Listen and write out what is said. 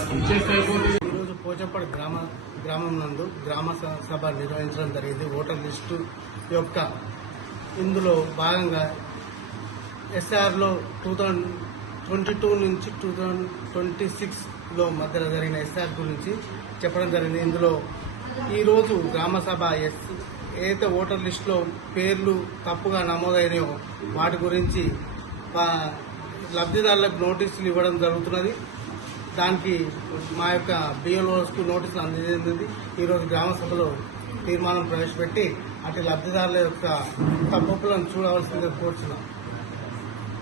ఈరోజు పోచంపల్లి గ్రామం నందు గ్రామ సభ నిర్వహించడం జరిగింది. ఓటర్ లిస్టు యొక్క ఇందులో భాగంగా ఎస్ఆర్లో 2022 నుంచి 2026లో మధ్యలో జరిగిన ఎస్ఆర్ గురించి చెప్పడం జరిగింది. ఇందులో ఈరోజు గ్రామ సభ ఏదైతే ఓటర్ లిస్టులో పేర్లు తప్పుగా నమోదైనాయో వాటి గురించి లబ్ధిదారులకు నోటీసులు ఇవ్వడం జరుగుతున్నది. దానికి మా యొక్క బిఎల్ఓస్కు నోటీసులు అందజేసింది. ఈరోజు గ్రామ సభలో తీర్మానం ప్రవేశపెట్టి అటు లబ్ధిదారుల యొక్క తప్పులను చూడవలసిందిగా కోరుతున్నాం.